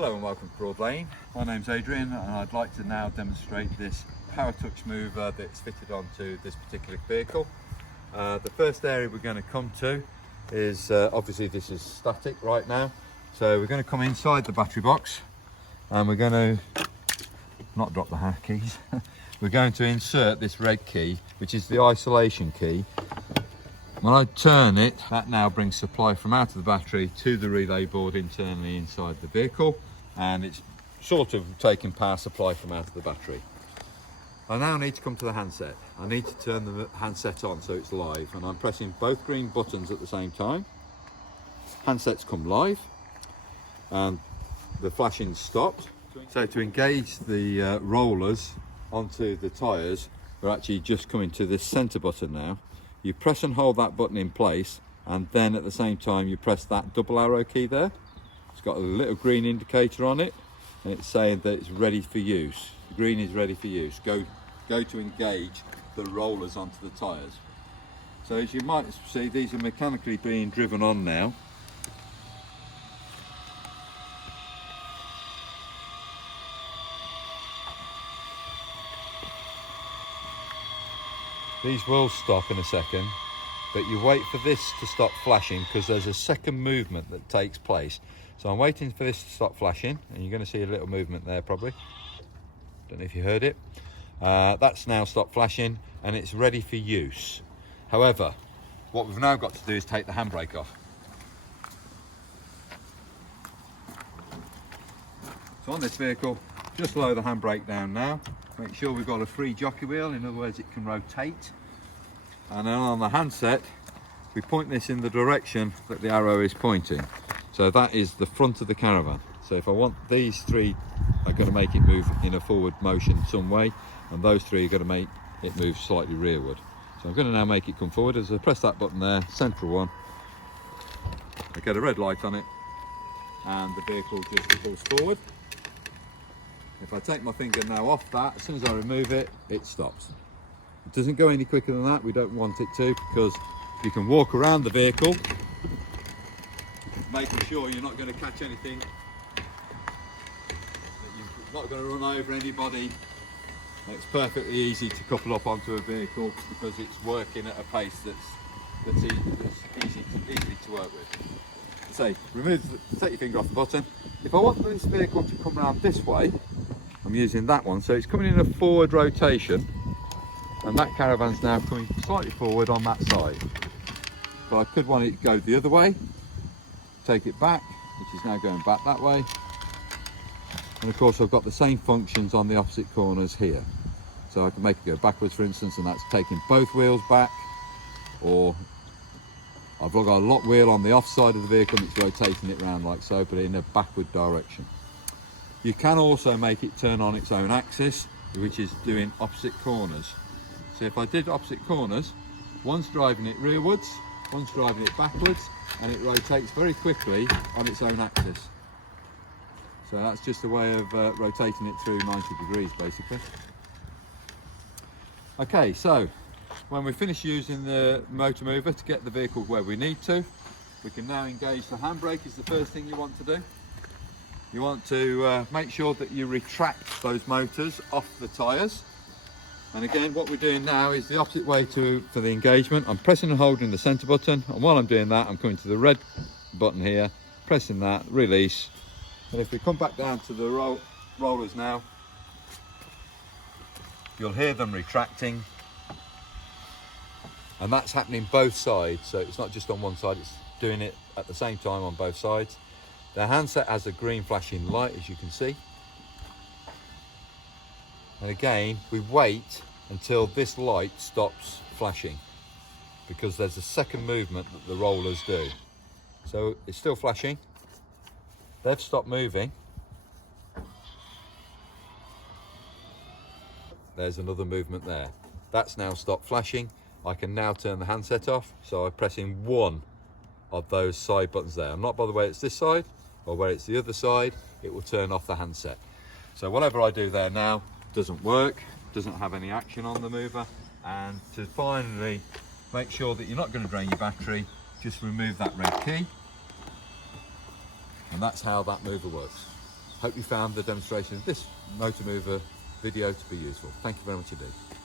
Hello and welcome to Broadlane. My name's Adrian and I'd like to now demonstrate this Powertouch mover that's fitted onto this particular vehicle. The first area we're going to come to is, obviously this is static right now, so we're going to come inside the battery box and we're going to not drop the keys. We're going to insert this red key, which is the isolation key. When I turn it, that now brings supply from out of the battery to the relay board internally inside the vehicle, and it's sort of taking power supply from out of the battery. I now need to come to the handset. I need to turn the handset on so it's live, and I'm pressing both green buttons at the same time. Handsets come live and the flashing stopped. So to engage the rollers onto the tyres, we're actually just coming to this centre button now. You press and hold that button in place, and then at the same time you press that double arrow key there. It's got a little green indicator on it and it's saying that it's ready for use. The green is ready for use. Go to engage the rollers onto the tyres. So as you might see, these are mechanically being driven on now. These will stop in a second, but you wait for this to stop flashing because there's a second movement that takes place. So I'm waiting for this to stop flashing, and you're going to see a little movement there probably. Don't know if you heard it. That's now stopped flashing and it's ready for use. However, what we've now got to do is take the handbrake off. So on this vehicle, just lower the handbrake down now. Make sure we've got a free jockey wheel, in other words it can rotate. And then on the handset, we point this in the direction that the arrow is pointing. So that is the front of the caravan. So if I want these three, I'm going to make it move in a forward motion some way, and those three are going to make it move slightly rearward. So I'm going to now make it come forward. As I press that button there, central one, I get a red light on it and the vehicle just pulls forward. If I take my finger now off that, as soon as I remove it, it stops. It doesn't go any quicker than that. We don't want it to, because you can walk around the vehicle, making sure you're not going to catch anything, that you're not going to run over anybody. It's perfectly easy to couple up onto a vehicle because it's working at a pace that's easy to work with. So take your finger off the button. If I want this vehicle to come around this way, I'm using that one, so it's coming in a forward rotation, and that caravan's now coming slightly forward on that side. But I could want it to go the other way, take it back, which is now going back that way. And of course I've got the same functions on the opposite corners here. So I can make it go backwards, for instance, and that's taking both wheels back, or I've got a lock wheel on the off side of the vehicle and it's rotating it around like so, but in a backward direction. You can also make it turn on its own axis, which is doing opposite corners. So if I did opposite corners, one's driving it rearwards, one's driving it backwards, and it rotates very quickly on its own axis. So that's just a way of rotating it through 90 degrees basically. Okay, so when we finish using the motor mover to get the vehicle where we need to, we can now engage the handbrake. Is the first thing you want to do. You want to make sure that you retract those motors off the tyres. And again, what we're doing now is the opposite way for the engagement. I'm pressing and holding the centre button, and while I'm doing that, I'm coming to the red button here, pressing that, release. And if we come back down to the rollers now, you'll hear them retracting. And that's happening both sides, so it's not just on one side, it's doing it at the same time on both sides. The handset has a green flashing light, as you can see. And again, we wait until this light stops flashing, because there's a second movement that the rollers do. So it's still flashing. They've stopped moving. There's another movement there. That's now stopped flashing. I can now turn the handset off, so I'm pressing one of those side buttons there. I'm not bothered whether it's this side or whether it's the other side, it will turn off the handset. So whatever I do there now doesn't work, doesn't have any action on the mover. And to finally make sure that you're not going to drain your battery, just remove that red key, and that's how that mover works. Hope you found the demonstration of this motor mover video to be useful. Thank you very much indeed.